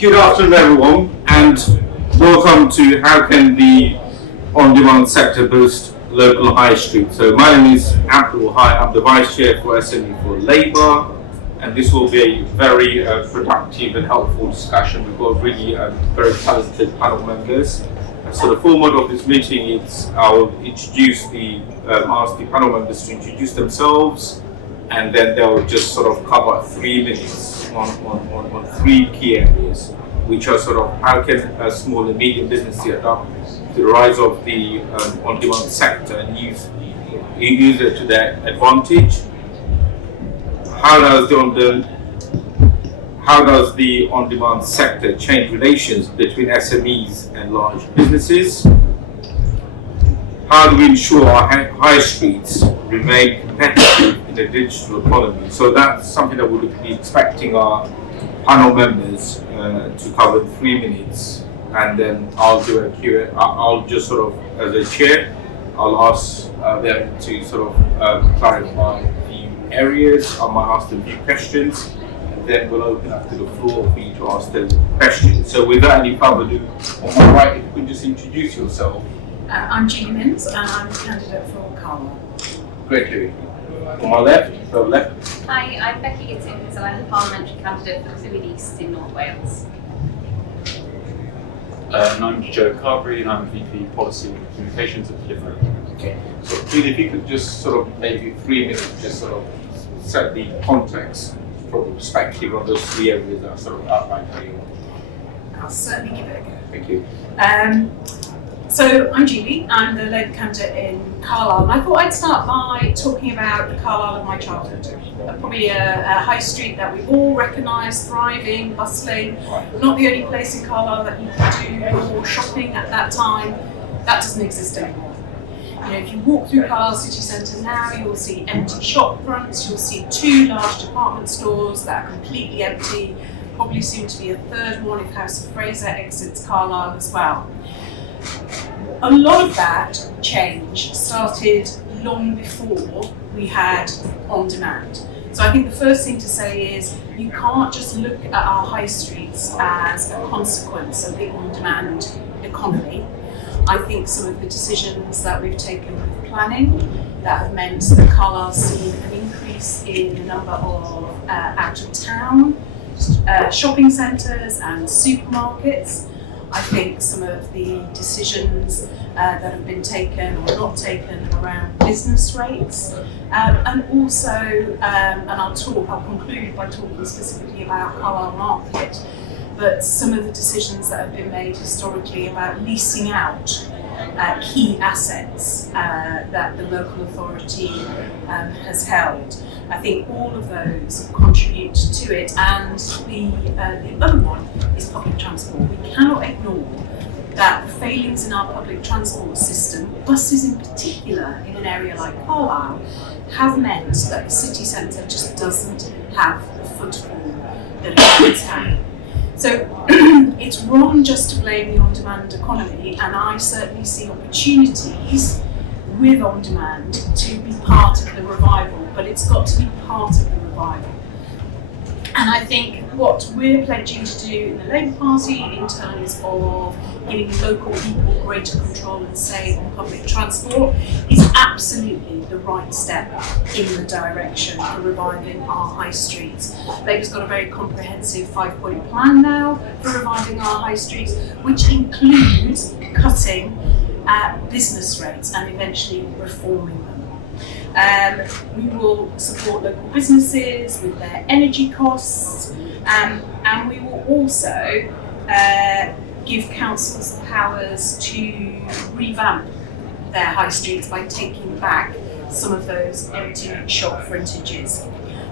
Good afternoon, everyone, and welcome to How Can the On-Demand Sector Boost Local High Street. So my name is Abdul. Hi, I'm the Vice Chair for SME for Labour, and this will be a very productive and helpful discussion. We've got really very talented panel members. So the format of this meeting is I'll introduce ask the panel members to introduce themselves, and then they'll just sort of cover 3 minutes on 3 key areas, which are sort of how can a small and medium business adapt to the rise of the on-demand sector and use it to their advantage. How does the on-demand sector change relations between SMEs and large businesses? How do we ensure our high streets remain competitive in the digital economy? So that's something that we would be expecting our panel members to cover in 3 minutes, and then I'll do a Q&A. I'll just sort of, as a chair, I'll ask them to sort of clarify a few areas. I might ask them a few questions, and then we'll open up to the floor for you to ask them questions. So without any further ado, on my right, if you could just introduce yourself. I'm Gittins, and I'm a candidate for Carlisle. Great, Louis. On my left, Hi, I'm Becky Gittins, and I'm the parliamentary candidate for Clwyd East in North Wales. And I'm Joe Carberry, and I'm VP Policy and Communications at Deliveroo. Okay. So, Julie, if you could just sort of maybe 3 minutes, just sort of set the context from the perspective of those 3 areas that are sort of outlined for you. I'll certainly give it a go. Thank you. So I'm Julie, I'm the Labour candidate in Carlisle, and I thought I'd start by talking about the Carlisle of my childhood. Probably a high street that we all recognise, thriving, bustling, not the only place in Carlisle that you could do your shopping at that time. That doesn't exist anymore. You know, if you walk through Carlisle city centre now, you'll see empty shop fronts, you'll see 2 large department stores that are completely empty, probably soon to be a 3rd one if House of Fraser exits Carlisle as well. A lot of that change started long before we had on-demand. So I think the first thing to say is you can't just look at our high streets as a consequence of the on-demand economy. I think some of the decisions that we've taken with planning that have meant that Carlisle's seen an increase in the number of out-of-town shopping centres and supermarkets. I think some of the decisions that have been taken or not taken around business rates, and also, and I'll conclude by talking specifically about Carlisle Market, but some of the decisions that have been made historically about leasing out key assets that the local authority has held. I think all of those contribute to it, and the other one is public transport. We cannot ignore that the failings in our public transport system, buses in particular in an area like Carlisle, have meant that the city centre just doesn't have the footfall that it once had. So it's wrong just to blame the on-demand economy, and I certainly see opportunities with on-demand to be part of the revival, but it's got to be part of the revival. And I think what we're pledging to do in the Labour Party in terms of giving local people greater control and say on public transport is absolutely the right step in the direction for reviving our high streets. Labour's got a very comprehensive 5-point plan now for reviving our high streets, which includes cutting business rates and eventually reforming them. We will support local businesses with their energy costs, and we will also give councils powers to revamp their high streets by taking back some of those empty shop frontages.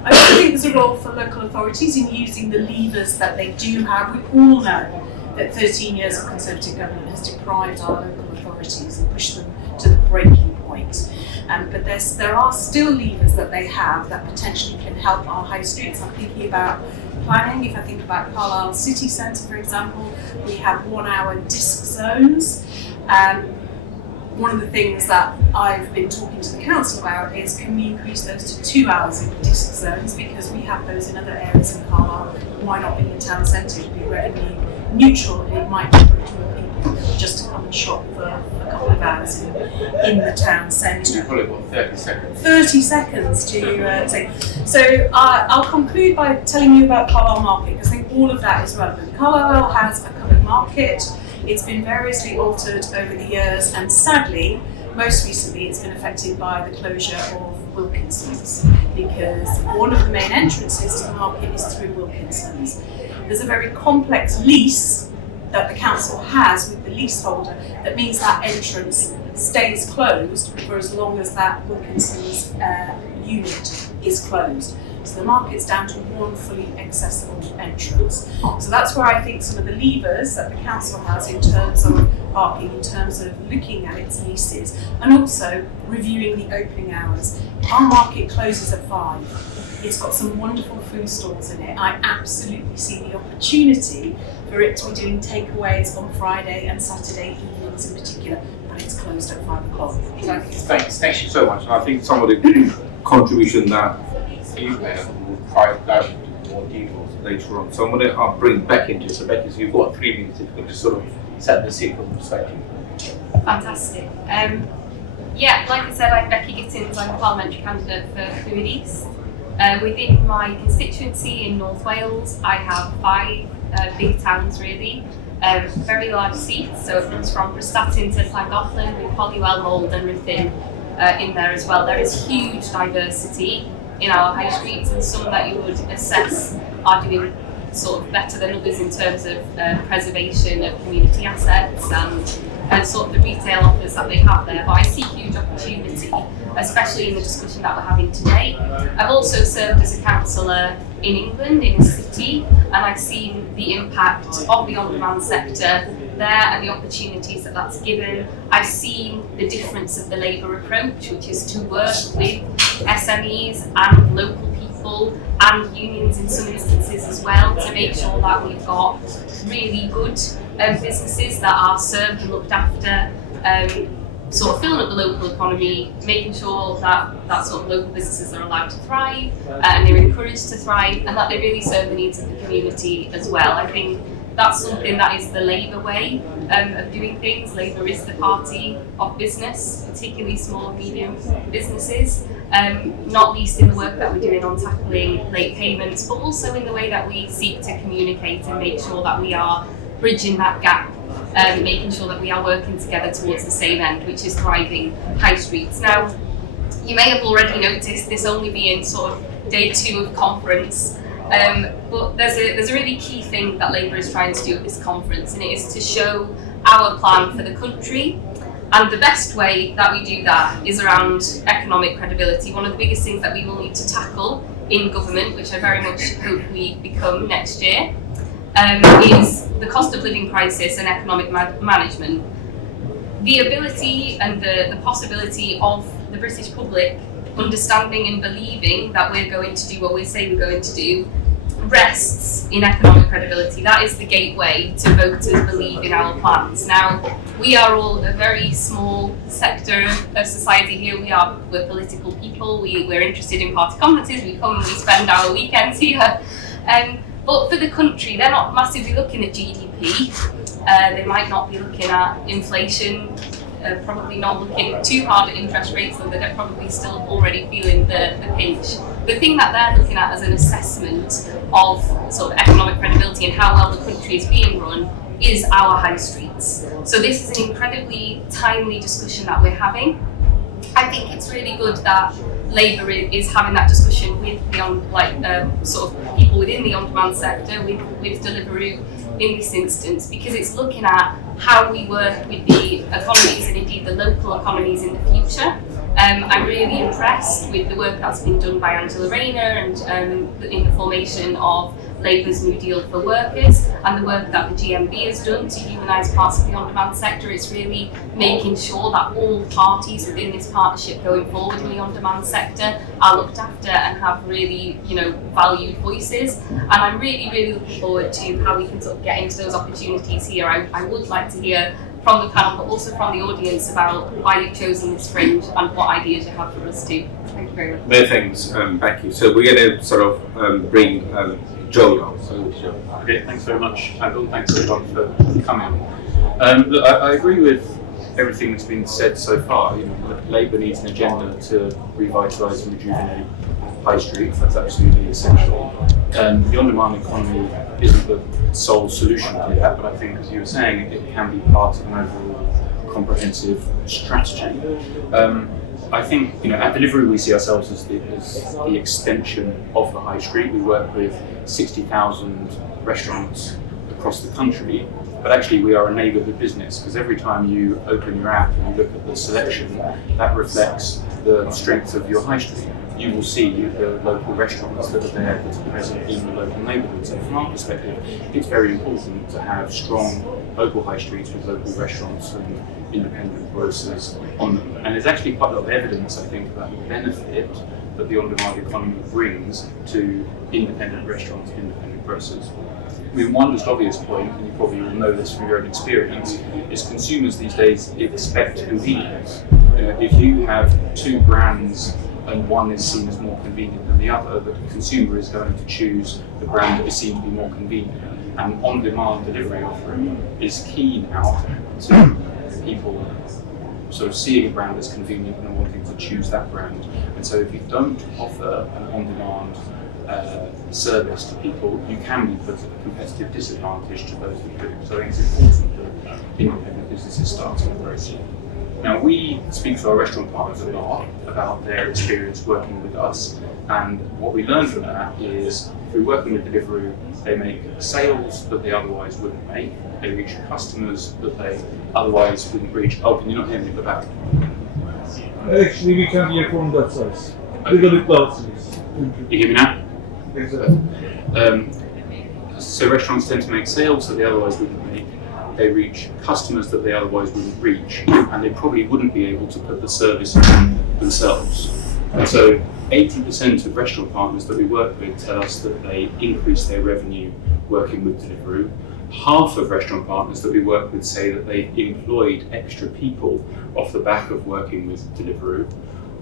I also think there's a role for local authorities in using the levers that they do have. We all know that 13 years of Conservative government has deprived our local authorities and pushed them to the breaking point. But there are still levers that they have that potentially can help our high streets. I'm thinking about planning. If I think about Carlisle city centre, for example, we have 1-hour disc zones. one of the things that I've been talking to the council about is, can we increase those to 2 hours in disc zones, because we have those in other areas in Carlisle. Why not be in the town centre? It would be revenue neutral, and it might encourage more people just to come and shop for a couple of hours in the town centre. You call it what, 30 seconds? 30 seconds to say. So I'll conclude by telling you about Carlisle Market, because I think all of that is relevant. Carlisle has a covered market. It's been variously altered over the years, and sadly, most recently it's been affected by the closure of Wilkinson's, because one of the main entrances to the market is through Wilkinson's. There's a very complex lease that the council has with the leaseholder that means that entrance stays closed for as long as that Wilkinson's unit is closed. So the market's down to one fully accessible entrance. So that's where I think some of the levers that the council has in terms of parking, in terms of looking at its leases, and also reviewing the opening hours. Our market closes at 5. It's got some wonderful food stalls in it. I absolutely see the opportunity for it to be doing takeaways on Friday and Saturday evenings in particular, but it's closed at 5 o'clock. Thank you so much. And I think some of the contribution that you made, we'll try to dive into more details later on. So I'm going to bring Becky into it. So Becky, so you've got 3 minutes if you can just sort of set the scene from perspective. Fantastic. Yeah, like I said, I'm Becky Gittins. I'm a parliamentary candidate for Clwyd East. Within my constituency in North Wales, I have 5 big towns really, very large seats, so it runs from Prestatyn to Llangollen with Holywell, Mold and Ruthin in there as well. There is huge diversity in our high streets, and some that you would assess are doing sort of better than others in terms of preservation of community assets and sort of the retail offers that they have there. But I see huge opportunity, especially in the discussion that we're having today. I've also served as a councillor in England, in a city, and I've seen the impact of the on-demand sector there and the opportunities that that's given. I've seen the difference of the Labour approach, which is to work with SMEs and local people and unions in some instances as well, to make sure that we've got really good businesses that are served and looked after, sort of filling up the local economy, making sure that sort of local businesses are allowed to thrive and they're encouraged to thrive, and that they really serve the needs of the community as well. I think that's something that is the Labour way of doing things. Labour is the party of business, particularly small and medium businesses, not least in the work that we're doing on tackling late payments, but also in the way that we seek to communicate and make sure that we are bridging that gap, making sure that we are working together towards the same end, which is thriving high streets. Now, you may have already noticed this only being sort of day 2 of conference, but there's a really key thing that Labour is trying to do at this conference, and it is to show our plan for the country. And the best way that we do that is around economic credibility. One of the biggest things that we will need to tackle in government, which I very much hope we become next year, is the cost of living crisis and economic management. The ability and the possibility of the British public understanding and believing that we're going to do what we say we're going to do rests in economic credibility. That is the gateway to voters believe in our plans. Now, we are all a very small sector of society here. We're political people. We're interested in party conferences. We come and we spend our weekends here. But for the country, they're not massively looking at GDP. They might not be looking at inflation, probably not looking too hard at interest rates, though they're probably still already feeling the pinch. The thing that they're looking at as an assessment of sort of economic credibility and how well the country is being run is our high streets. So this is an incredibly timely discussion that we're having. I think it's really good that Labour is having that discussion with sort of people within the on-demand sector, with Deliveroo in this instance, because it's looking at how we work with the economies and indeed the local economies in the future. I'm really impressed with the work that's been done by Angela Rayner and in the formation of Labour's New Deal for Workers, and the work that the GMB has done to humanise parts of the on-demand sector. It's really making sure that all parties within this partnership going forward in the on-demand sector are looked after and have really, valued voices. And I'm really, really looking forward to how we can sort of get into those opportunities here. I would like to hear from the panel, but also from the audience about why you've chosen this fringe and what ideas you have for us too. Thank you very much. Many thanks, Becky. So we're going to sort of bring Joel on. So, Okay, thanks very much, Abdul. Thanks everyone for coming. Look, I agree with everything that's been said so far. Labour needs an agenda to revitalise and rejuvenate high streets. That's absolutely essential. The on-demand economy isn't the sole solution to that, but I think, as you were saying, it can be part of an overall comprehensive strategy. I think, at Deliveroo we see ourselves as the extension of the high street. We work with 60,000 restaurants across the country, but actually we are a neighbourhood business, because every time you open your app and you look at the selection, that reflects the strength of your high street. You will see the local restaurants that are there, that are present in the local neighbourhood. So from our perspective, it's very important to have strong local high streets with local restaurants and independent grocers on them. And there's actually quite a lot of evidence, I think, about the benefit that the on-demand economy brings to independent restaurants and independent grocers. I mean, one just obvious point, and you probably will know this from your own experience, is consumers these days expect convenience. If you have two brands and one is seen as more convenient than the other, the consumer is going to choose the brand that is seen to be more convenient. And on-demand delivery offering is key now to people sort of seeing a brand as convenient and wanting to choose that brand. And so if you don't offer an on-demand service to people, you can be put at a competitive disadvantage to those that do. So I think it's important that independent businesses start to embrace it. Now, we speak to our restaurant partners a lot about their experience working with us, and what we learn from that is through working with Deliveroo, they make sales that they otherwise wouldn't make, they reach customers that they otherwise wouldn't reach. Oh, can you not hear me at the back? Actually, we can hear from that side. A little bit loud, please. You hear me now? Exactly. So restaurants tend to make sales that they otherwise wouldn't make. They reach customers that they otherwise wouldn't reach, and they probably wouldn't be able to put the service on themselves. And so 80% of restaurant partners that we work with tell us that they increase their revenue working with Deliveroo. Half of restaurant partners that we work with say that they've employed extra people off the back of working with Deliveroo.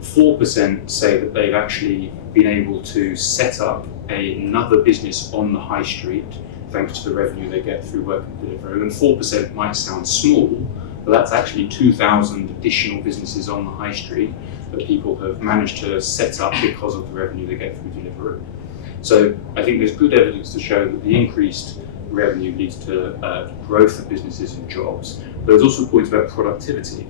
4% say that they've actually been able to set up another business on the high street thanks to the revenue they get through working with Deliveroo. And 4% might sound small, but that's actually 2,000 additional businesses on the high street that people have managed to set up because of the revenue they get through Deliveroo. So I think there's good evidence to show that the increased revenue leads to growth of businesses and jobs. But there's also points about productivity.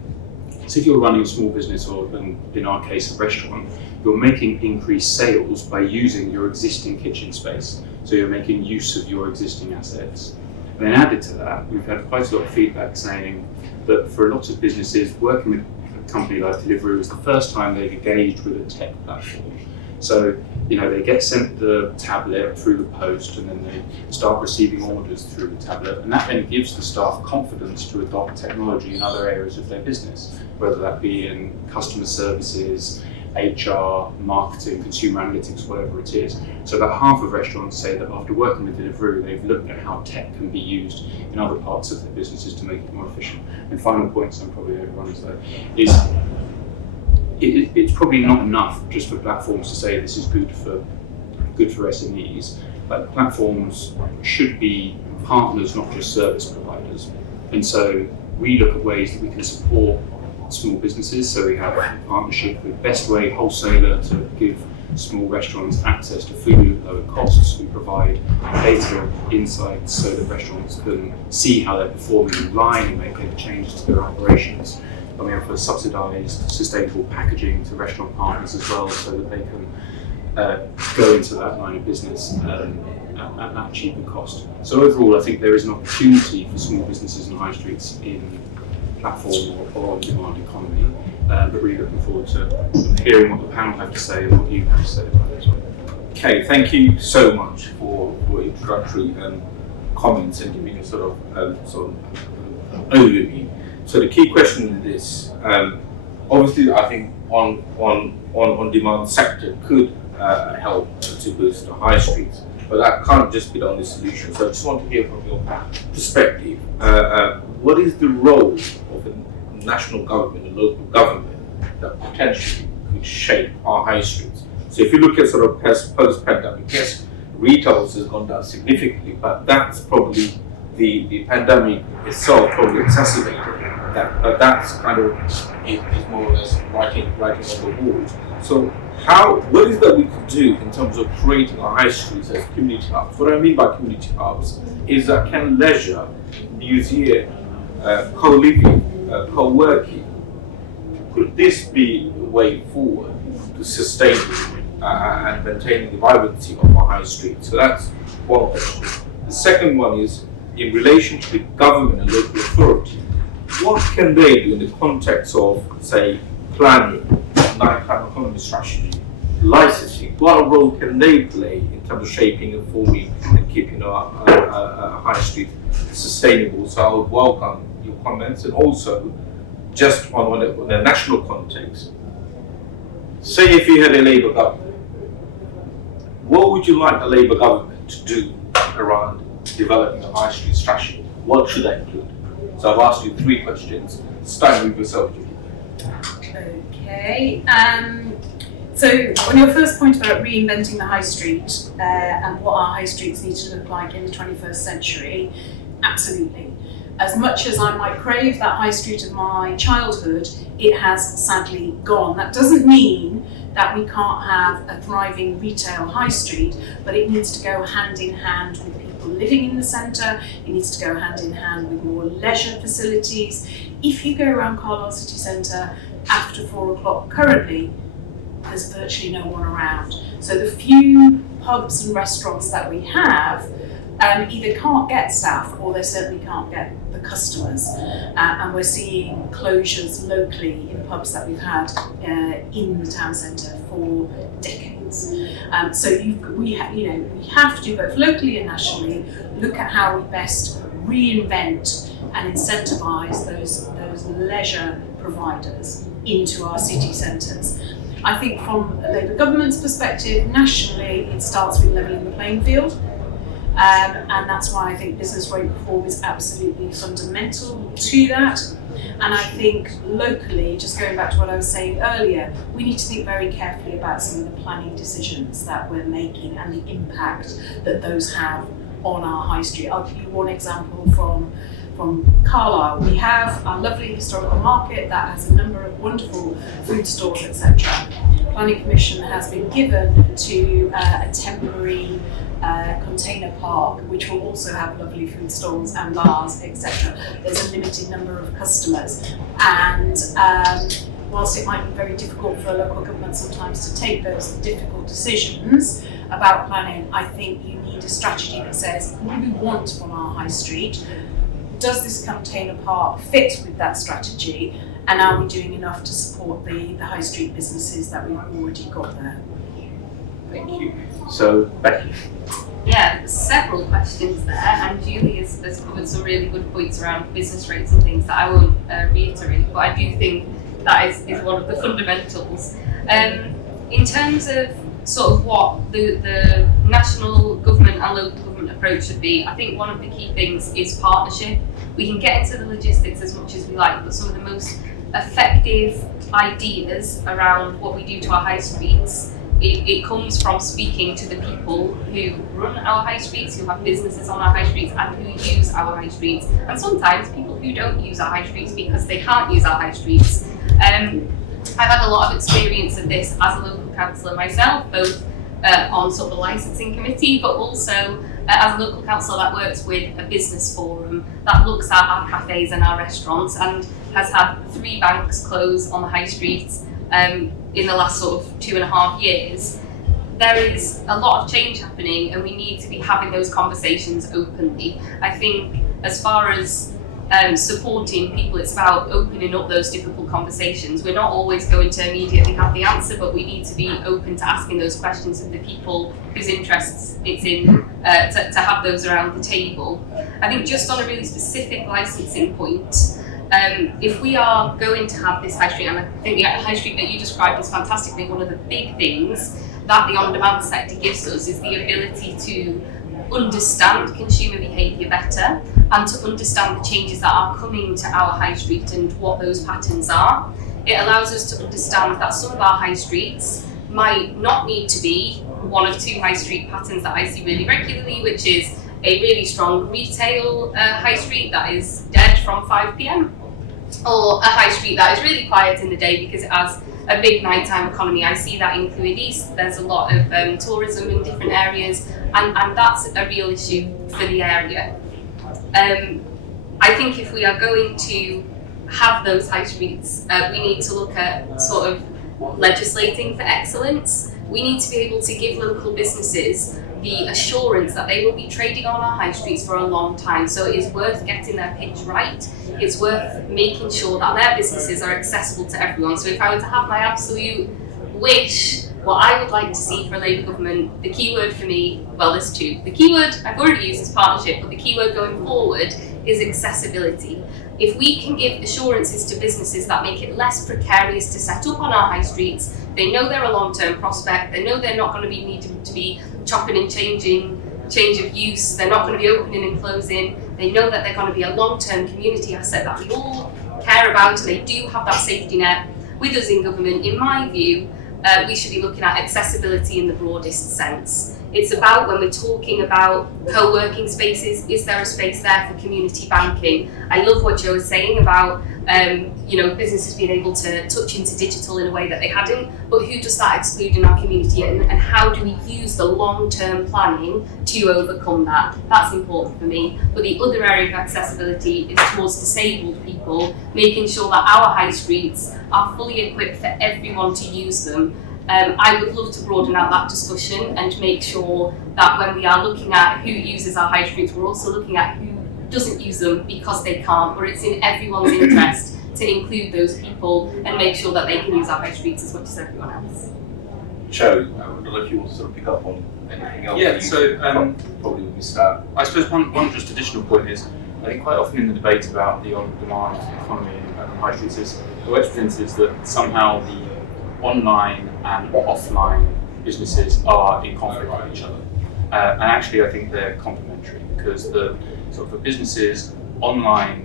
So if you're running a small business, or in our case a restaurant, you're making increased sales by using your existing kitchen space. So you're making use of your existing assets. And then added to that, we've had quite a lot of feedback saying that for a lot of businesses, working with a company like Deliveroo is the first time they've engaged with a tech platform. So, they get sent the tablet through the post, and then they start receiving orders through the tablet, and that then gives the staff confidence to adopt technology in other areas of their business, whether that be in customer services, HR, marketing, consumer analytics, whatever it is. So about half of restaurants say that after working with Deliveroo, they've looked at how tech can be used in other parts of their businesses to make it more efficient. And final point, so I'm probably overrunning though, is it's probably not enough just for platforms to say this is good for SMEs. But platforms should be partners, not just service providers. And so we look at ways that we can support small businesses. So we have a partnership with Best Way Wholesaler to give small restaurants access to food at lower costs. We provide data insights so that restaurants can see how they're performing online and make any changes to their operations. And we offer subsidised sustainable packaging to restaurant partners as well, so that they can go into that line of business at a cheaper cost. So overall, I think there is an opportunity for small businesses and high streets in platform or on-demand economy, but really looking forward to hearing what the panel have to say and what you have to say about it as well. Okay, thank you so much for your introductory comments and giving a sort of overview. So the key question is, obviously, I think on-demand sector could help to boost the high streets. but that can't just be the only solution. So I just want to hear from your perspective, what is the role of a national government, a local government, that potentially could shape our high streets? So if you look at sort of post-pandemic, yes, retail has gone down significantly, but that's probably the pandemic itself probably exacerbated that. But that's kind of is more or less writing on the wall. So what is that we could do in terms of creating our high streets as community hubs? What I mean by community hubs is that can leisure, museum, co-living, co-working, could this be a way forward to sustain and maintaining the vibrancy of our high street? So that's one question. The second one is in relation to the government and local authority. What can they do in the context of, say, planning, nighttime economy strategy, licensing? What role can they play in terms of shaping and forming and keeping our high street sustainable? So I would welcome your comments, and also just on a national context. Say if you had a Labour government, what would you like the Labour government to do around developing a high street strategy? What should that include? So I've asked you 3 questions, starting with yourself, Julie. Okay. So on your first point about reinventing the high street and what our high streets need to look like in the 21st century, absolutely. As much as I might crave that high street of my childhood, it has sadly gone. That doesn't mean that we can't have a thriving retail high street, but it needs to go hand in hand with people living in the centre. It needs to go hand in hand with more leisure facilities. If you go around Carlisle city centre after 4 o'clock currently, there's virtually no one around. So the few pubs and restaurants that we have either can't get staff, or they certainly can't get the customers. And we're seeing closures locally in pubs that we've had in the town centre for decades. So we have to, both locally and nationally, look at how we best reinvent and incentivise those leisure providers into our city centres. I think from a Labour government's perspective, nationally, it starts with levelling the playing field. And that's why I think business rate reform is absolutely fundamental to that. And I think locally, just going back to what I was saying earlier, we need to think very carefully about some of the planning decisions that we're making and the impact that those have on our high street. I'll give you one example from Carlisle. We have our lovely historical market that has a number of wonderful food stores, etc. Planning Commission has been given to a temporary container park, which will also have lovely food stalls and bars, etc. There's a limited number of customers, and whilst it might be very difficult for a local government sometimes to take those difficult decisions about planning, I think you need a strategy that says, what do we want from our high street? Does this container park fit with that strategy? And are we doing enough to support the high street businesses that we've already got there? Thank you. So, Becky. Yeah, several questions there, and Julie has covered some really good points around business rates and things that I won't reiterate, but I do think that is one of the fundamentals. In terms of sort of what the national government and local government approach should be, I think one of the key things is partnership. We can get into the logistics as much as we like, but some of the most effective ideas around what we do to our high streets, it comes from speaking to the people who run our high streets, who have businesses on our high streets, and who use our high streets, and sometimes people who don't use our high streets because they can't use our high streets. I've had a lot of experience of this as a local councillor myself, both on sort of the licensing committee, but also as a local councillor that works with a business forum that looks at our cafes and our restaurants, and has had 3 banks close on the high street in the last sort of 2.5 years. There is a lot of change happening, and we need to be having those conversations openly. I think as far as supporting people, it's about opening up those difficult conversations. We're not always going to immediately have the answer, but we need to be open to asking those questions of the people whose interests it's in, to have those around the table. I think just on a really specific licensing point, if we are going to have this high street, and I think the high street that you described is fantastically one of the big things, that the on-demand sector gives us is the ability to understand consumer behaviour better and to understand the changes that are coming to our high street and what those patterns are. It allows us to understand that some of our high streets might not need to be one of two high street patterns that I see really regularly, which is a really strong retail high street that is dead from 5 p.m, or a high street that is really quiet in the day because it has a big nighttime economy. I see that in Clwyd East. There's a lot of tourism in different areas, and that's a real issue for the area. I think if we are going to have those high streets, we need to look at sort of legislating for excellence. We need to be able to give local businesses the assurance that they will be trading on our high streets for a long time. So it is worth getting their pitch right. It's worth making sure that their businesses are accessible to everyone. So if I were to have my absolute wish, what I would like to see for a Labour government, the key word for me, well, there's two. The key word I've already used is partnership, but the key word going forward is accessibility. If we can give assurances to businesses that make it less precarious to set up on our high streets, they know they're a long-term prospect, they know they're not going to be needing to be chopping and change of use, they're not going to be opening and closing, they know that they're going to be a long-term community asset that we all care about, and they do have that safety net with us in government. In my view, we should be looking at accessibility in the broadest sense. It's about, when we're talking about co-working spaces, is there a space there for community banking? I love what Joe was saying about businesses being able to touch into digital in a way that they hadn't, but who does that exclude in our community, and how do we use the long-term planning to overcome that? That's important for me. But the other area of accessibility is towards disabled people, making sure that our high streets are fully equipped for everyone to use them. I would love to broaden out that discussion and make sure that when we are looking at who uses our high streets, we're also looking at who doesn't use them because they can't, where it's in everyone's interest to include those people and make sure that they can use our high streets as much as everyone else. Joe, I don't know if you want to sort of pick up on anything else. Yeah, so probably when we start. I suppose one just additional point is, I think quite often in the debate about the on-demand economy and high streets is the way it's presented is that somehow the online and offline businesses are in conflict with each other. And actually I think they're complementary, because the sort of the businesses' online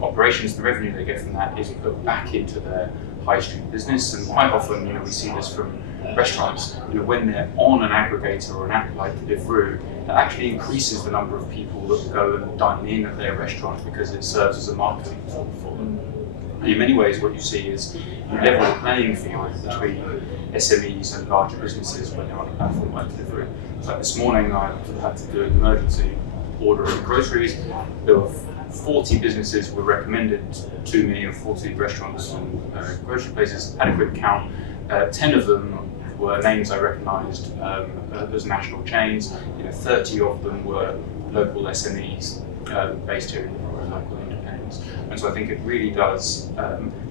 operations, the revenue they get from that is put back into their high street business. And quite often, we see this from restaurants, when they're on an aggregator or an app like Deliveroo, it actually increases the number of people that go and dine in at their restaurant because it serves as a marketing tool for them. And in many ways, what you see is you level the playing field between SMEs and larger businesses when they're on a platform like Deliveroo. So this morning, I had to do an emergency order of groceries. There were 40 businesses were recommended to me, and 40 restaurants and grocery places. Had a quick count. 10 of them were names I recognised as national chains. 30 of them were local SMEs based here in the local independents. And so I think it really does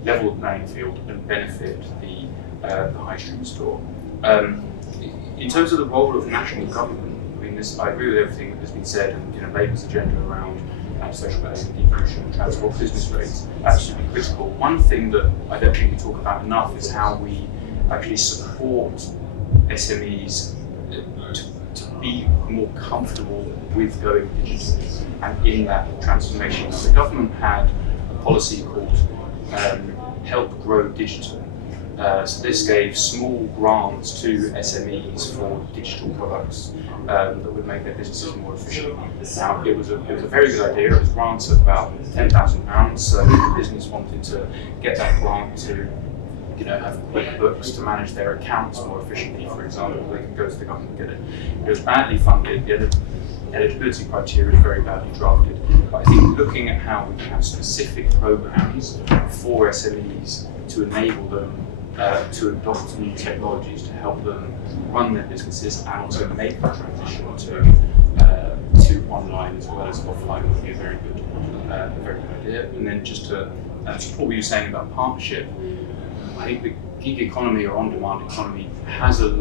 level the playing field and benefit the high street store. In terms of the role of national government, I agree with everything that has been said, and Labour's agenda around social behaviour, devolution, and transport business rates absolutely critical. One thing that I don't think we talk about enough is how we actually support SMEs to be more comfortable with going digital and in that transformation. The government had a policy called Help Grow Digital. So this gave small grants to SMEs for digital products that would make their businesses more efficient. Now, it was a very good idea. It was grants of about £10,000. So if the business wanted to get that grant to have QuickBooks to manage their accounts more efficiently, for example, they can go to the government and get it. It was badly funded. The eligibility criteria is very badly drafted. But I think looking at how we can have specific programs for SMEs to enable them to adopt new technologies to help them run their businesses and also make the transition to online as well as offline would be a very good idea. And then just to support what you were saying about partnership, I think the gig economy or on-demand economy has an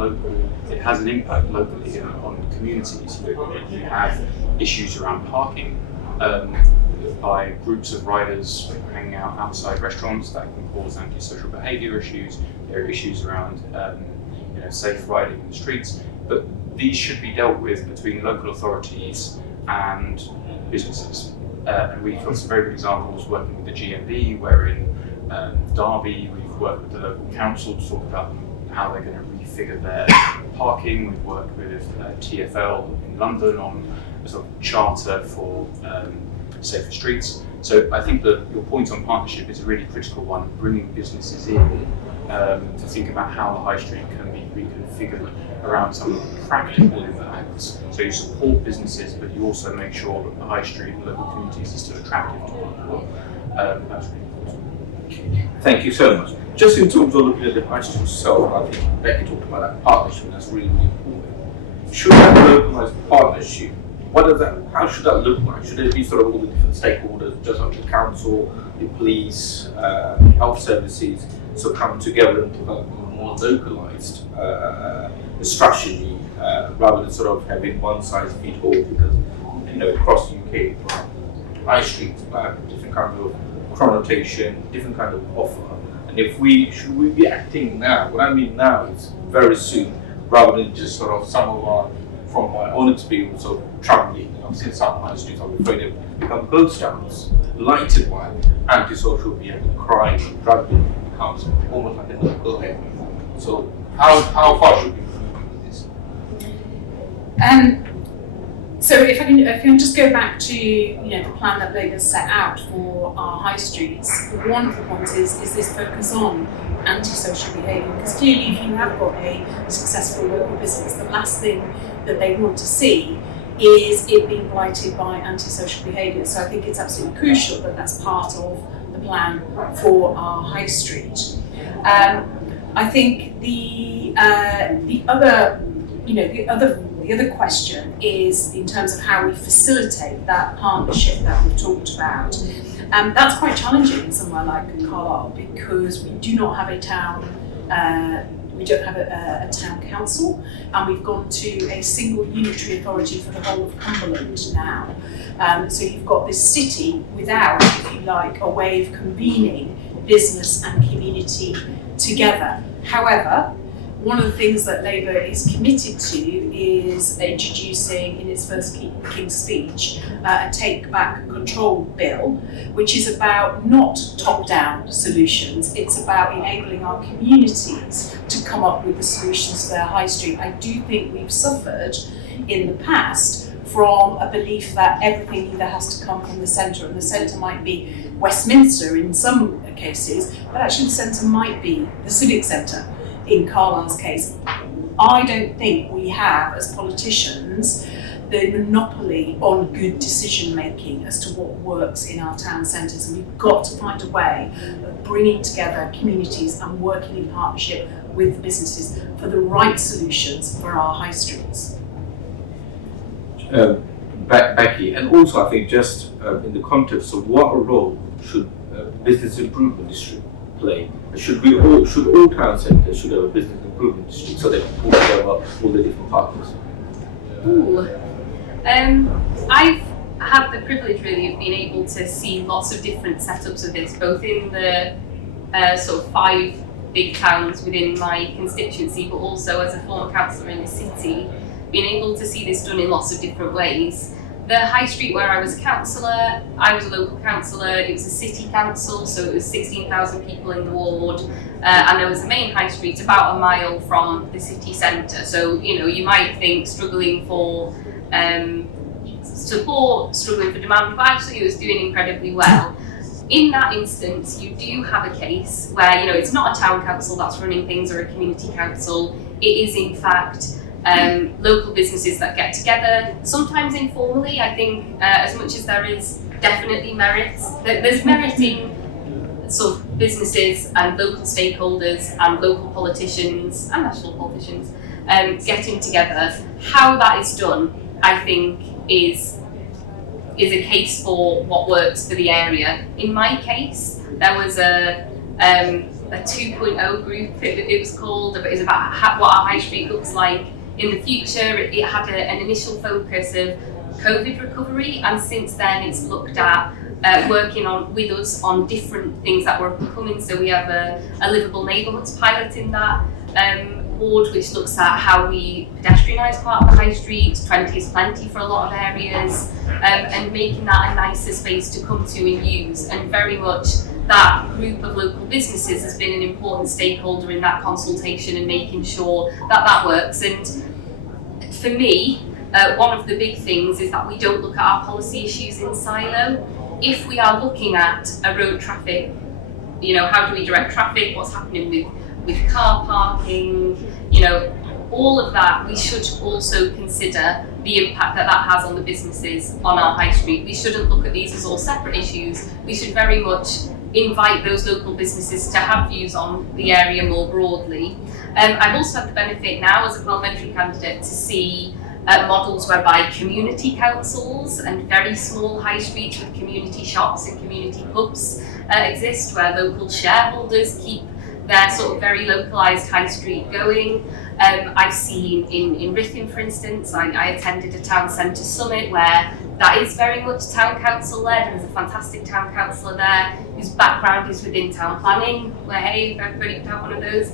impact locally on communities. You have issues around parking by groups of riders hanging out outside restaurants that can cause antisocial behaviour issues. There are issues around safe riding in the streets. But these should be dealt with between local authorities and businesses. And we've got some very good examples working with the GMB, where in Derby we've worked with the local council to talk about how they're going to refigure their parking. We've worked with TfL in London on a sort of charter for safer streets. So I think that your point on partnership is a really critical one, bringing businesses in to think about how the high street can be reconfigured around some of the practical impacts. So you support businesses, but you also make sure that the high street and local communities are still attractive to people. That's really important. Thank you so much. Just in terms of looking at the high street itself, I think Becky talked about that partnership, that's really, really important. Should that localised partnership, how should that look like? Should it be sort of all the different stakeholders, just like the council, the police, health services, so come together and develop a more localised strategy rather than sort of having one size fits all, because across the UK, high streets have different kind of connotation, different kind of offer. And should we be acting now? What I mean now is very soon, rather than just sort of from my own experience of travelling, I've seen some high streets, I'm afraid they've become ghost towns, lighted by antisocial behaviour, crime, and drug dealing becomes almost like a local area. So how far should we move with this? So if I can just go back to the plan that Labour set out for our high streets, one of the points is this focus on antisocial behaviour, because clearly if you have got a successful local business, the last thing that they want to see is it being blighted by antisocial behaviour. So I think it's absolutely crucial that that's part of the plan for our high street. I think the other question is in terms of how we facilitate that partnership that we've talked about. That's quite challenging in somewhere like Carlisle, because we do not have a town. We don't have a town council, and we've gone to a single unitary authority for the whole of Cumberland now. So you've got this city without, if you like, a way of convening business and community together. However, one of the things that Labour is committed to is introducing in its first King's Speech a Take Back Control bill, which is about not top-down solutions, it's about enabling our communities to come up with the solutions to their high street. I do think we've suffered in the past from a belief that everything either has to come from the centre, and the centre might be Westminster in some cases, but actually the centre might be the Civic Centre. In Carlisle's case, I don't think we have, as politicians, the monopoly on good decision making as to what works in our town centres, and we've got to find a way of bringing together communities and working in partnership with businesses for the right solutions for our high streets. Becky, and also I think just in the context of what role should business improvement district play? Should all town centres should have a business improvement district so they can pull together all the different partners? I've had the privilege really of being able to see lots of different setups of this, both in the sort of 5 big towns within my constituency, but also as a former councillor in the city, being able to see this done in lots of different ways. The high street where I was a councillor, I was a local councillor, it was a city council, so it was 16,000 people in the ward, and there was a main high street about a mile from the city centre. So, you might think struggling for support, struggling for demand, but actually it was doing incredibly well. In that instance, you do have a case where, it's not a town council that's running things or a community council, it is in fact local businesses that get together, sometimes informally. I think as much as there is definitely merit, there's merit in sort of businesses and local stakeholders and local politicians and national politicians getting together. How that is done, I think, is a case for what works for the area. In my case, there was a 2.0 group, it was called, it was about what our high street looks like in the future. It had an initial focus of COVID recovery, and since then it's looked at working with us on different things that were upcoming. So we have a livable neighbourhoods pilot in that board which looks at how we pedestrianise part of the high street, 20 is plenty for a lot of areas, and making that a nicer space to come to and use. And very much that group of local businesses has been an important stakeholder in that consultation and making sure that that works. And for me, one of the big things is that we don't look at our policy issues in silo. If we are looking at a road traffic, how do we direct traffic, what's happening with car parking, all of that, we should also consider the impact that that has on the businesses on our high street. We shouldn't look at these as all separate issues. We should very much invite those local businesses to have views on the area more broadly. I've also had the benefit now as a parliamentary candidate to see models whereby community councils and very small high streets with community shops and community pubs exist, where local shareholders keep their sort of very localised high street going. I've seen in Ruthin, for instance, I attended a town centre summit where that is very much town council led, and there's a fantastic town councillor there whose background is within town planning, where hey, everybody could have one of those.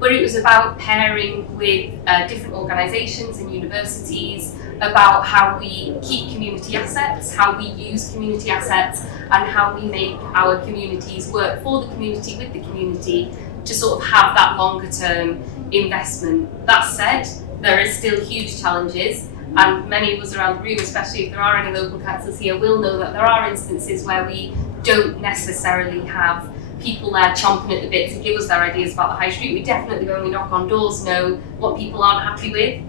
But it was about pairing with different organisations and universities about how we keep community assets, how we use community assets, and how we make our communities work for the community, with the community, to sort of have that longer term investment. That said, there is still huge challenges, and many of us around the room, especially if there are any local councils here, will know that there are instances where we don't necessarily have people there chomping at the bit to give us their ideas about the high street. We definitely, when we knock on doors, know what people aren't happy with.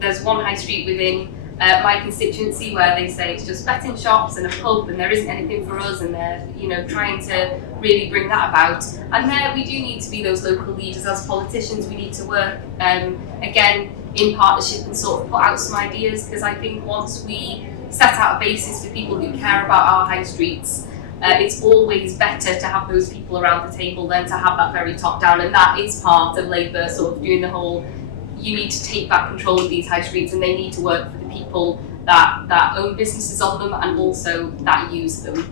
There's one high street within my constituency where they say it's just betting shops and a pub and there isn't anything for us, and they're trying to really bring that about. And there we do need to be those local leaders. As politicians, we need to work again in partnership and sort of put out some ideas, because I think once we set out a basis for people who care about our high streets, it's always better to have those people around the table than to have that very top down. And that is part of Labour sort of doing the whole, you need to take back control of these high streets, and they need to work for the people that own businesses on them and also that use them.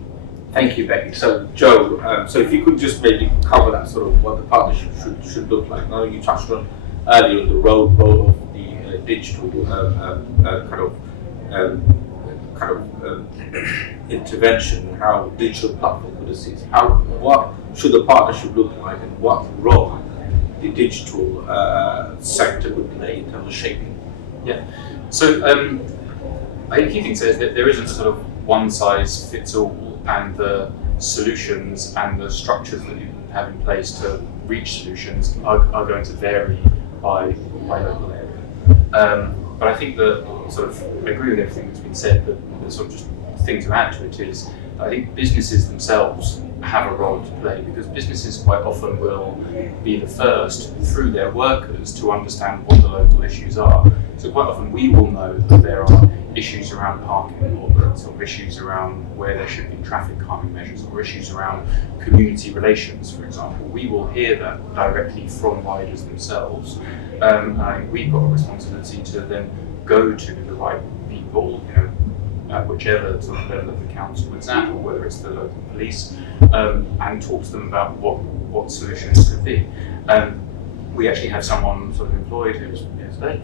Thank you, Becky. So, Joe, so if you could just maybe cover that sort of what the partnership should look like. Now, you touched on earlier the role of the digital intervention, how digital platform could assist. What should the partnership look like, and what role the digital sector would play in terms of shaping? Yeah. So I think the key thing is that there isn't sort of one size fits all, and the solutions and the structures that you have in place to reach solutions are going to vary by local area. But I think that sort of I agree with everything that's been said, but the sort of just thing to add to it is I think businesses themselves have a role to play, because businesses quite often will be the first through their workers to understand what the local issues are. So quite often we will know that there are issues around parking orders, or issues around where there should be traffic calming measures, or issues around community relations, for example. We will hear that directly from riders themselves. I think we've got a responsibility to then go to the right people, at whichever sort of level of the council it's at, or whether it's the local police, and talk to them about what solutions could be. We actually have someone sort of employed who's here today,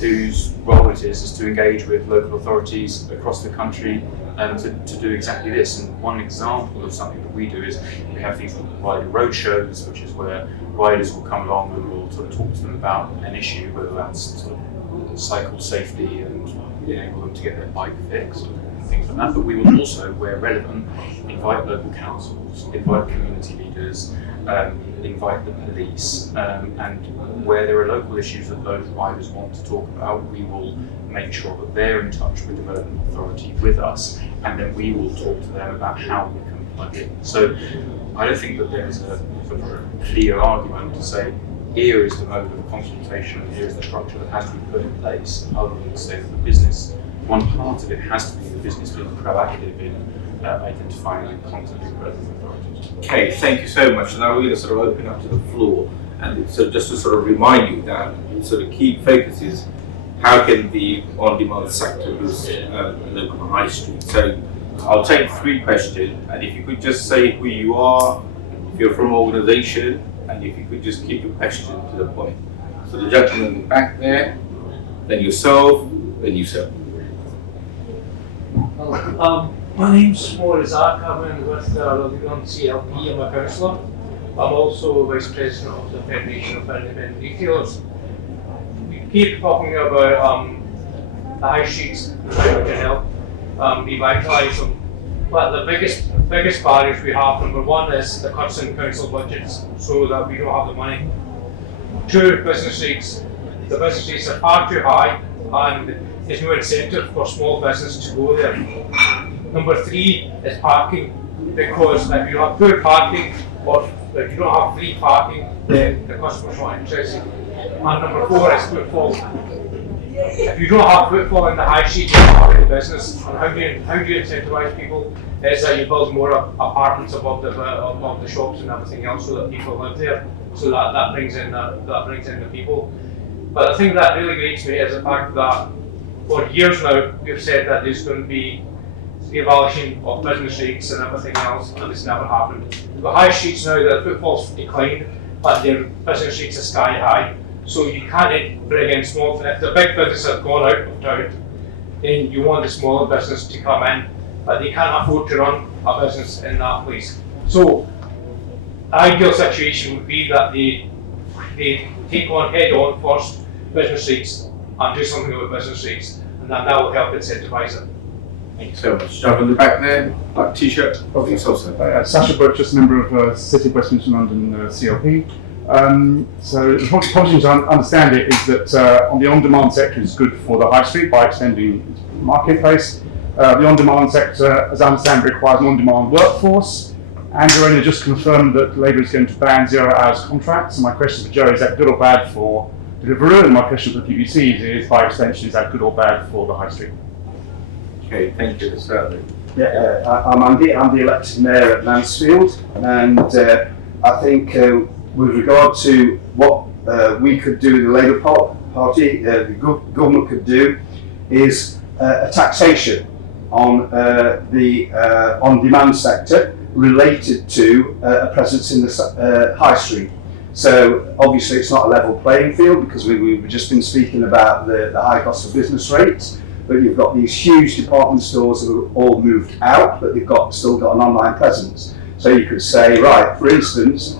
whose role it is to engage with local authorities across the country to do exactly this. And one example of something that we do is we have things like rider road shows, which is where riders will come along and we'll sort of talk to them about an issue, whether that's sort of cycle safety and enable them to get their bike fixed and things like that. But we will also, where relevant, invite local councils, invite community leaders, invite the police, and where there are local issues that those riders want to talk about, we will make sure that they're in touch with the relevant authority with us, and then we will talk to them about how we can plug in. So I don't think that there is a sort of clear argument to say here is the mode of consultation, here is the structure that has to be put in place, other than to say that the business, one part of it has to be the business being proactive in identifying and contacting relevant authorities. Okay, thank you so much. Now we're going to sort of open up to the floor, and so just to sort of remind you that sort of key focus is how can the on-demand sector boost local high street. So I'll take 3 questions, and if you could just say who you are, if you're from an organisation, and if you could just keep your question to the point. So the gentleman in the back there, then yourself, then you, sir. My name's Maurice Ark. I'm with Revitalizing CLP. I'm a councillor. I'm also Vice President of the Federation of Independent Retailers. We keep talking about the high streets and how we can help revitalise them. But the biggest barriers we have, number one, is the cuts in council budgets, so that we don't have the money. Two, business rates. The business rates are far too high, and there's no incentive for small business to go there. Number three is parking, because if you have poor parking, or if you don't have free parking, then the customers are not interested. And number four is footfall. If you don't have footfall in the high street, you don't have any business. And how do you incentivise people? Is that you build more apartments above the shops and everything else, so that people live there. So that brings in the people. But the thing that really grates me is the fact that for years now we've said that there's going to be the abolition of business rates and everything else, and it's never happened. The high streets now, the footfall's declined, but their business rates are sky high. So you can't bring in small. If the big business has gone out of town, then you want the smaller business to come in, but they can't afford to run a business in that place. So the ideal situation would be that they take on head on first business rates and do something about business rates, and then that will help incentivise it. Thank you so much. Jump in the back there, black t-shirt. Okay, so sir. Sasha Burgess, member of City of Westminster London CLP. So the problem to understand it is that on the on-demand sector is good for the high street by extending its marketplace. The on-demand sector, as I understand, requires an on-demand workforce. And Verena just confirmed that Labour is going to ban 0 hours contracts. And my question for Joe, is that good or bad for Deliveroo? And my question for the PBC is by extension, is that good or bad for the high street? Okay, thank you, sir. Yeah, I'm Andy. I'm the elected mayor at Mansfield, and I think with regard to what we could do, the Labour Party, the government could do, is a taxation on the on-demand sector related to a presence in the high street. So obviously it's not a level playing field, because we've just been speaking about the high cost of business rates. But you've got these huge department stores that have all moved out, but they've still got an online presence. So you could say, right, for instance,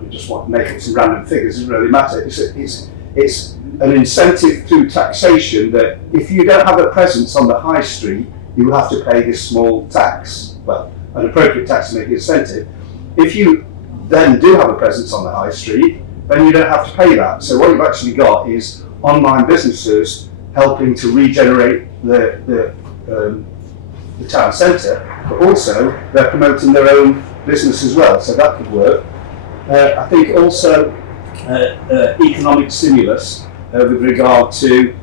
we just want to make up some random figures, it doesn't really matter. It's an incentive through taxation that if you don't have a presence on the high street, you have to pay this small tax, well, an appropriate tax to make the incentive. If you then do have a presence on the high street, then you don't have to pay that. So what you've actually got is online businesses helping to regenerate the town centre, but also they're promoting their own business as well, so that could work. I think also economic stimulus with regard to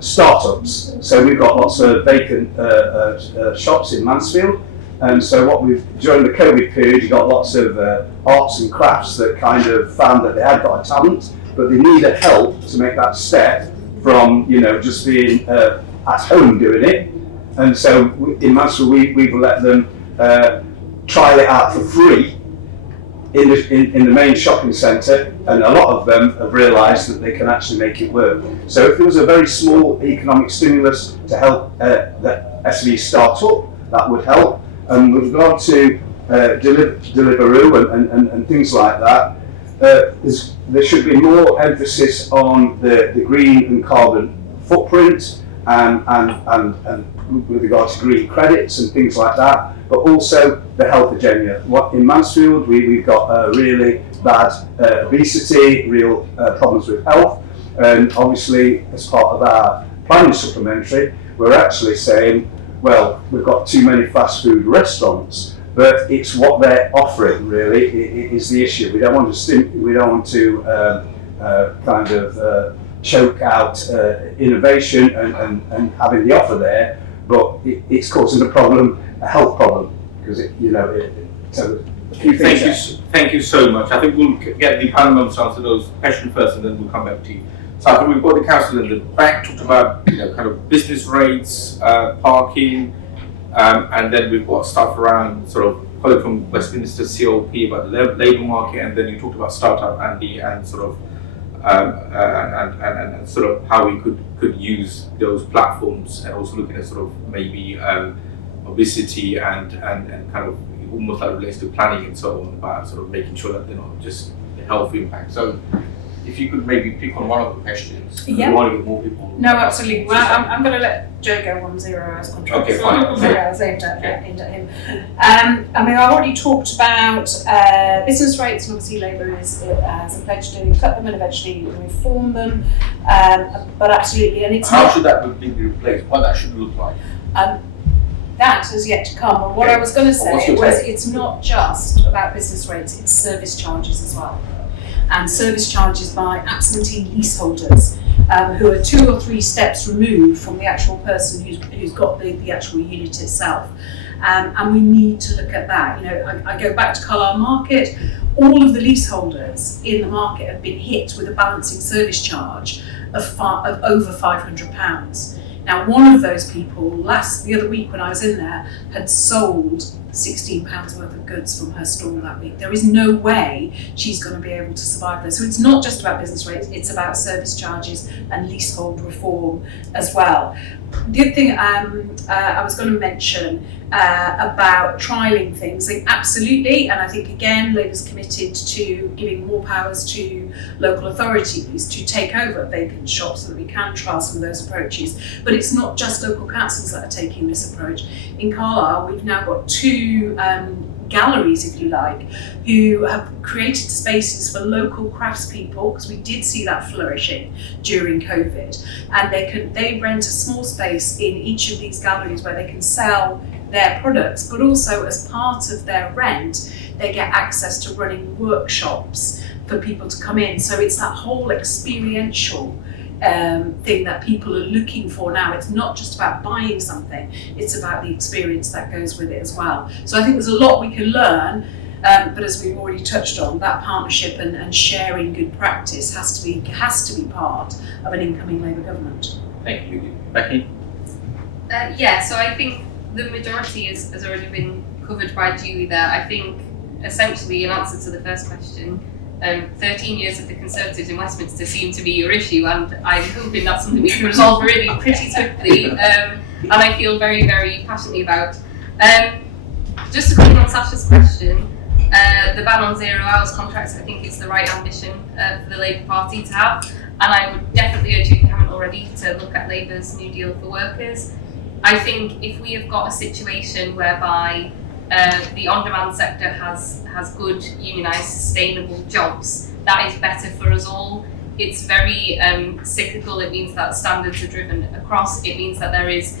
startups. So we've got lots of vacant shops in Mansfield, and so during the COVID period, you got lots of arts and crafts that kind of found that they had got a talent, but they needed help to make that step from just being at home doing it. And so in Mansfield we've let them trial it out for free in the main shopping centre, and a lot of them have realised that they can actually make it work. So if there was a very small economic stimulus to help the SME start up, that would help. And with regard to Deliveroo and things like that, there should be more emphasis on the green and carbon footprint and with regard to green credits and things like that, but also the health agenda. In Mansfield, we've got really bad obesity, real problems with health, and obviously as part of our planning supplementary, we're actually saying, well, we've got too many fast food restaurants, but it's what they're offering really is the issue. We don't want to kind of choke out innovation and having the offer there, but it's causing a health problem, because so a few things. Thank you so much. I think we'll get the panel members to answer those questions first, and then we'll come back to you. So I think we've got the council in the back talked about kind of business rates, parking, and then we've got stuff around sort of colleague from Westminster COP about the labour market, and then you talked about startup and sort of and sort of how we could use those platforms, and also looking at sort of maybe obesity and kind of almost like relates to planning and so on, about sort of making sure that they're not just the health impact. So if you could maybe pick on one of the questions, Yeah. we want to get more people. No, absolutely. Well, I'm going to let Joe go on 0 hours contract. Okay, fine. 0 hours aimed at him. I mean, I've already talked about business rates, and obviously Labour has a pledge to cut them and eventually reform them. But absolutely, and it's How not. should that be replaced? What that should look like? That has yet to come. And what I was going to Well, what's say your was take? it's not just about business rates, it's service charges as well. And service charges by absentee leaseholders who are 2 or 3 steps removed from the actual person who's got the actual unit itself. And we need to look at that. You know, I go back to Carlisle Market. All of the leaseholders in the market have been hit with a balancing service charge of over £500. Now, one of those people, the other week when I was in there, had sold £16 worth of goods from her stall that week. There is no way she's going to be able to survive this. So it's not just about business rates, it's about service charges and leasehold reform as well. The other thing I was going to mention about trialling things, like absolutely, and I think again Labour's committed to giving more powers to local authorities to take over vacant shops so that we can trial some of those approaches. But it's not just local councils that are taking this approach. In Carlisle, we've now got 2 galleries, if you like, who have created spaces for local craftspeople, because we did see that flourishing during COVID, and they rent a small space in each of these galleries where they can sell their products, but also as part of their rent they get access to running workshops for people to come in. So it's that whole experiential thing that people are looking for now. It's not just about buying something, it's about the experience that goes with it as well. So I think there's a lot we can learn, but as we've already touched on, that partnership and sharing good practice has to be part of an incoming Labour government. Thank you, Becky. So I think the majority has already been covered by Julie there. I think essentially in answer to the first question, 13 years of the Conservatives in Westminster seem to be your issue, and I'm hoping that's something we can resolve really pretty swiftly, and I feel very, very passionately about. Just to comment on Sasha's question, the ban on 0 hours contracts I think is the right ambition for the Labour Party to have, and I would definitely urge you, if you haven't already, to look at Labour's New Deal for Workers. I think if we have got a situation whereby the on-demand sector has good, unionised, sustainable jobs, that is better for us all. It's very cyclical. It means that standards are driven across. It means that there is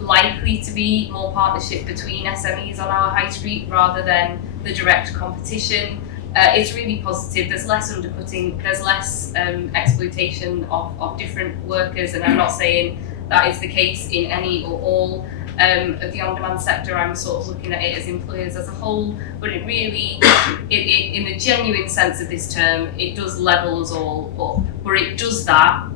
likely to be more partnership between SMEs on our high street rather than the direct competition. It's really positive. There's less undercutting, there's less exploitation of different workers, and I'm not saying that is the case in any or all of the on-demand sector. I'm sort of looking at it as employers as a whole, but it really, in the genuine sense of this term, it does level us all up. But it does that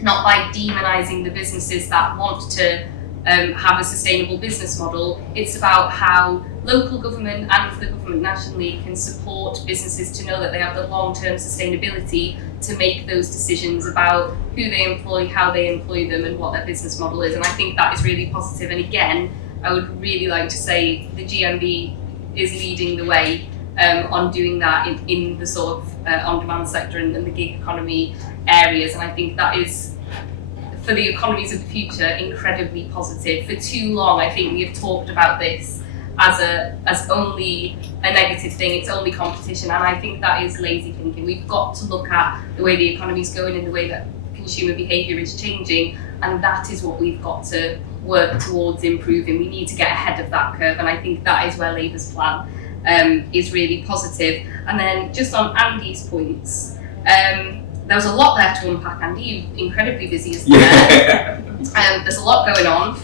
not by demonising the businesses that want to have a sustainable business model. It's about how local government and the government nationally can support businesses to know that they have the long-term sustainability to make those decisions about who they employ, how they employ them, and what their business model is. And I think that is really positive. And again, I would really like to say the GMB is leading the way on doing that in the sort of on-demand sector and the gig economy areas. And I think that is, for the economies of the future, incredibly positive. For too long, I think we have talked about this as only a negative thing, it's only competition, and I think that is lazy thinking. We've got to look at the way the economy is going and the way that consumer behaviour is changing, and that is what we've got to work towards improving. We need to get ahead of that curve, and I think that is where Labour's plan is really positive. And then just on Andy's points, there was a lot there to unpack. Andy, you're incredibly busy, isn't there? There's a lot going on.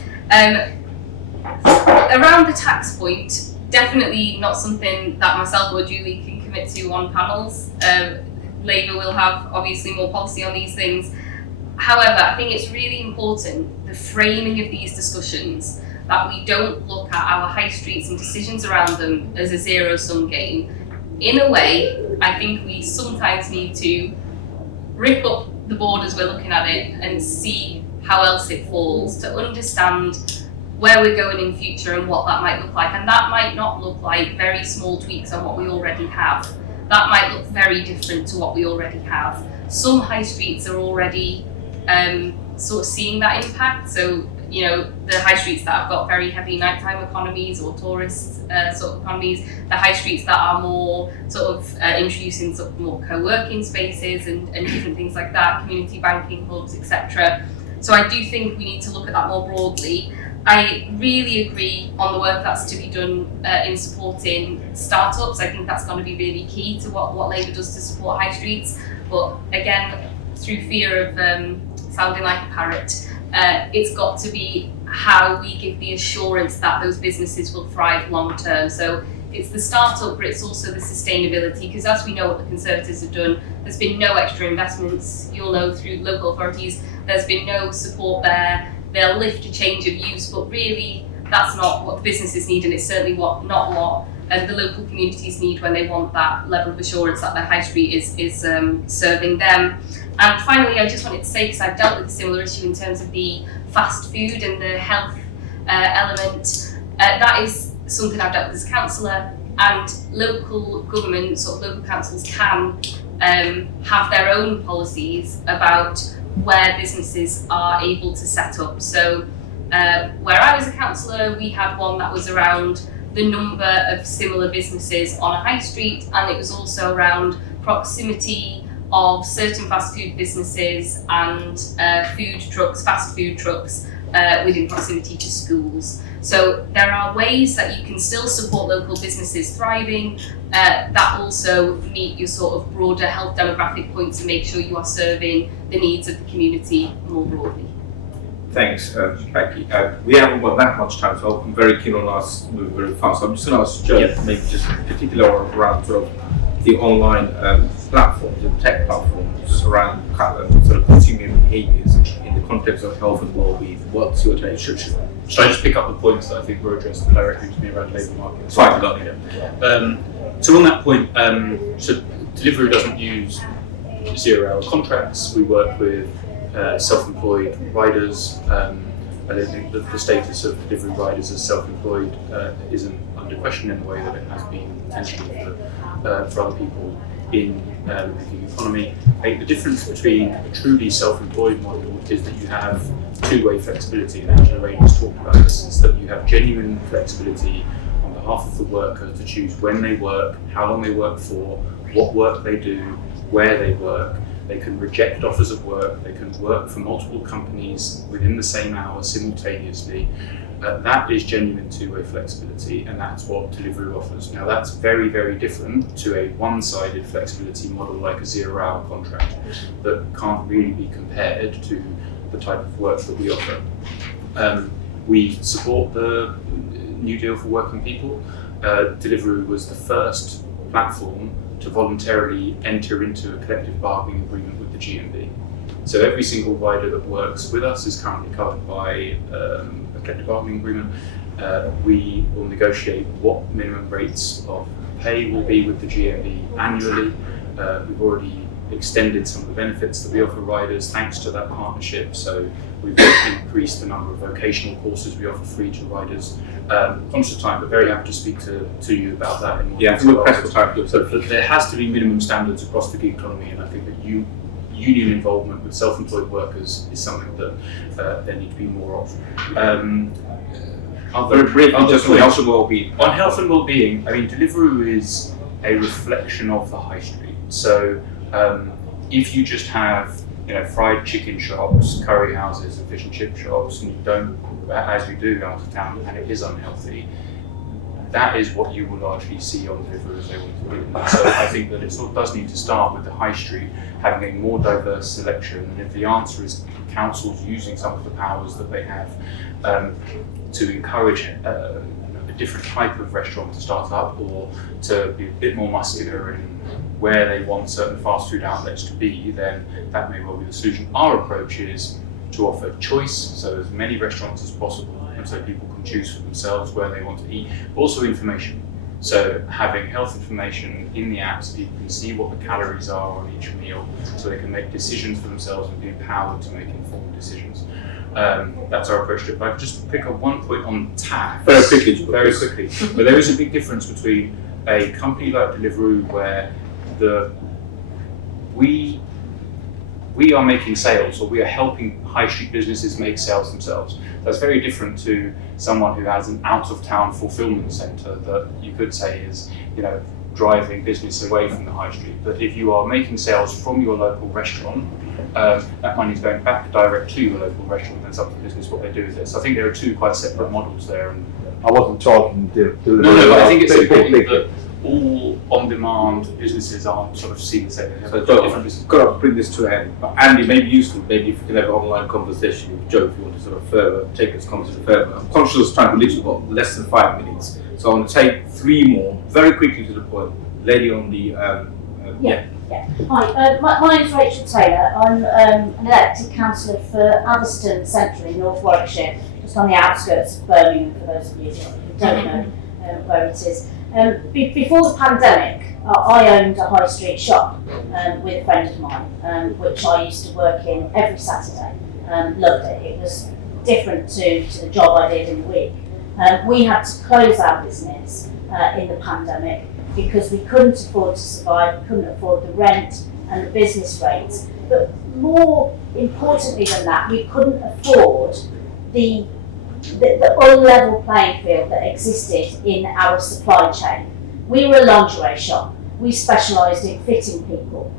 Around the tax point, definitely not something that myself or Julie can commit to on panels. Labour will have obviously more policy on these things. However, I think it's really important, the framing of these discussions that we don't look at our high streets and decisions around them as a zero-sum game. In a way, I think we sometimes need to rip up the board as we're looking at it and see how else it falls, to understand where we're going in future and what that might look like. And that might not look like very small tweaks on what we already have. That might look very different to what we already have. Some high streets are already sort of seeing that impact. So, you know, the high streets that have got very heavy nighttime economies or tourist sort of economies, the high streets that are more sort of introducing sort of more co-working spaces and different things like that, community banking hubs, etc. So I do think we need to look at that more broadly. I really agree on the work that's to be done in supporting startups. I think that's going to be really key to what Labour does to support high streets. But again, through fear of sounding like a parrot, it's got to be how we give the assurance that those businesses will thrive long term. So it's the startup, but it's also the sustainability, because as we know what the Conservatives have done, there's been no extra investments, you'll know, through local authorities, there's been no support there. They'll lift a change of use, but really that's not what the businesses need, and it's certainly not what the local communities need when they want that level of assurance that their high street is serving them. And finally, I just wanted to say, because I've dealt with a similar issue in terms of the fast food and the health element, that is something I've dealt with as a councillor, and local governments or local councils can have their own policies about where businesses are able to set up. So where I was a councillor, we had one that was around the number of similar businesses on a high street, and it was also around proximity of certain fast food businesses and food trucks, fast food trucks within proximity to schools. So there are ways that you can still support local businesses thriving that also meet your sort of broader health demographic points and make sure you are serving the needs of the community more broadly. Thanks, Becky. We haven't got that much time, so I'm very keen on us moving very fast. So I'm just going to ask Joe, maybe just in particular around sort of the online platforms and tech platforms around sort of consumer behaviours in the context of health and well-being. What's your take? Should I just pick up the points that I think were addressed directly to me around labour market? Fine. So on that point, so Deliveroo doesn't use 0-hour contracts. We work with self-employed riders. I don't think that the status of Deliveroo riders as self-employed isn't under question in the way that it has been potentially for other people in the gig economy. I think the difference between a truly self-employed model is that you have two-way flexibility, and Angela Rain has talked about this, is that you have genuine flexibility on behalf of the worker to choose when they work, how long they work for, what work they do, where they work. They can reject offers of work, they can work for multiple companies within the same hour simultaneously. That is genuine two-way flexibility, and that's what Deliveroo offers. Now that's very, very different to a one-sided flexibility model like a 0-hour contract that can't really be compared to the type of work that we offer. We support the New Deal for Working People. Deliveroo was the first platform to voluntarily enter into a collective bargaining agreement with the GMB. So every single rider that works with us is currently covered by a collective bargaining agreement. We will negotiate what minimum rates of pay will be with the GMB annually. We've already extended some of the benefits that we offer riders thanks to that partnership. So we've increased the number of vocational courses we offer free to riders. Conscious of time, but very happy to speak to you about that in more detail. We're pressed for time. So there has to be minimum standards across the gig economy, and I think that union involvement with self-employed workers is something that there need to be more of. Very briefly, just on health and well-being. On health and well-being, I mean, Deliveroo is a reflection of the high street. So if you just have, fried chicken shops, curry houses, and fish and chip shops, and you don't, as we do out of town, and it is unhealthy, that is what you will largely see on Deliveroo as they want to do. So I think that it sort of does need to start with the high street having a more diverse selection, and if the answer is councils using some of the powers that they have to encourage a different type of restaurant to start up, or to be a bit more muscular in where they want certain fast food outlets to be, then that may well be the solution. Our approach is to offer choice, so as many restaurants as possible, and so people can choose for themselves where they want to eat, but also information. So having health information in the app so people can see what the calories are on each meal, so they can make decisions for themselves and be empowered to make informed decisions. That's our approach to it. If I could just pick up one point on tax. Very quickly. But there is a big difference between a company like Deliveroo where we are making sales, or we are helping high street businesses make sales themselves. That's very different to someone who has an out-of-town fulfillment centre that you could say is, driving business away from the high street. But if you are making sales from your local restaurant, that money is going back direct to your local restaurant, and it's up to the business what they do with it. So I think there are two quite separate models there. And I wasn't talking to no, but I think it's important that all on-demand businesses aren't sort of seen the same. So Joe, I've got to bring this to an end. But Andy, maybe useful, maybe if you can have an online conversation with Joe if you want to sort of further take this conversation further. I'm conscious of time, we literally got less than 5 minutes. So I want to take 3 more, very quickly to the point. Lady on the, Yeah. Hi, my name's Rachel Taylor. I'm an elected councillor for Atherstone Centre in North Warwickshire, just on the outskirts of Birmingham, for those of you who don't know where it is. Before the pandemic, I owned a high street shop with a friend of mine, which I used to work in every Saturday. Loved it. It was different to the job I did in the week. We had to close our business in the pandemic because we couldn't afford to survive, we couldn't afford the rent and the business rates. But more importantly than that, we couldn't afford the unlevel playing field that existed in our supply chain. We were a lingerie shop. We specialised in fitting people.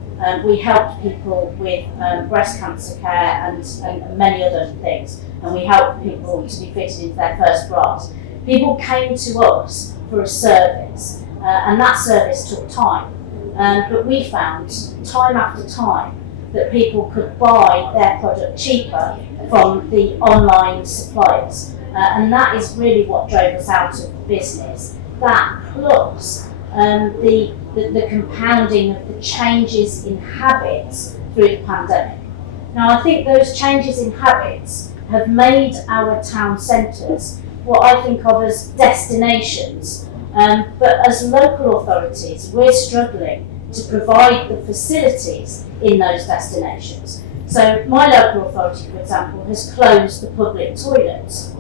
We helped people with breast cancer care and many other things. And we helped people to be fitted into their first bras. People came to us for a service, and that service took time. But we found time after time that people could buy their product cheaper from the online suppliers. And that is really what drove us out of business. That plus the compounding of the changes in habits through the pandemic. Now I think those changes in habits have made our town centres what I think of as destinations. But as local authorities, we're struggling to provide the facilities in those destinations. So my local authority, for example, has closed the public toilets.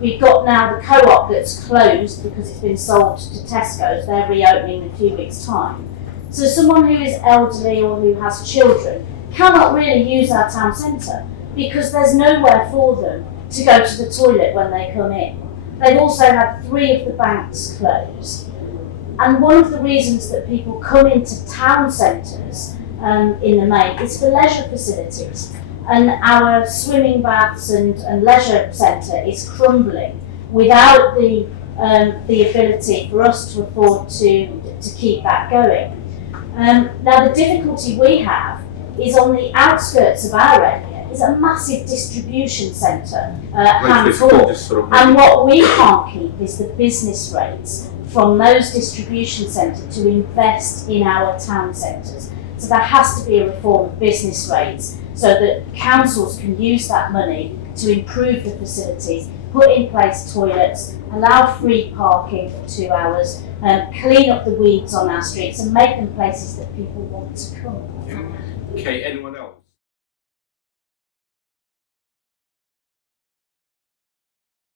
We've got now the co-op that's closed because it's been sold to Tesco's. They're reopening in a few weeks' time. So someone who is elderly or who has children cannot really use our town centre because there's nowhere for them to go to the toilet when they come in. They've also had 3 of the banks closed. And one of the reasons that people come into town centres in the main is for leisure facilities. And our swimming baths and leisure centre is crumbling without the ability for us to afford to keep that going. Now the difficulty we have is on the outskirts of our area is a massive distribution centre, and what we can't keep is the business rates from those distribution centres to invest in our town centres. So there has to be a reform of business rates so that councils can use that money to improve the facilities, put in place toilets, allow free parking for 2 hours, clean up the weeds on our streets and make them places that people want to come. Okay, anyone else?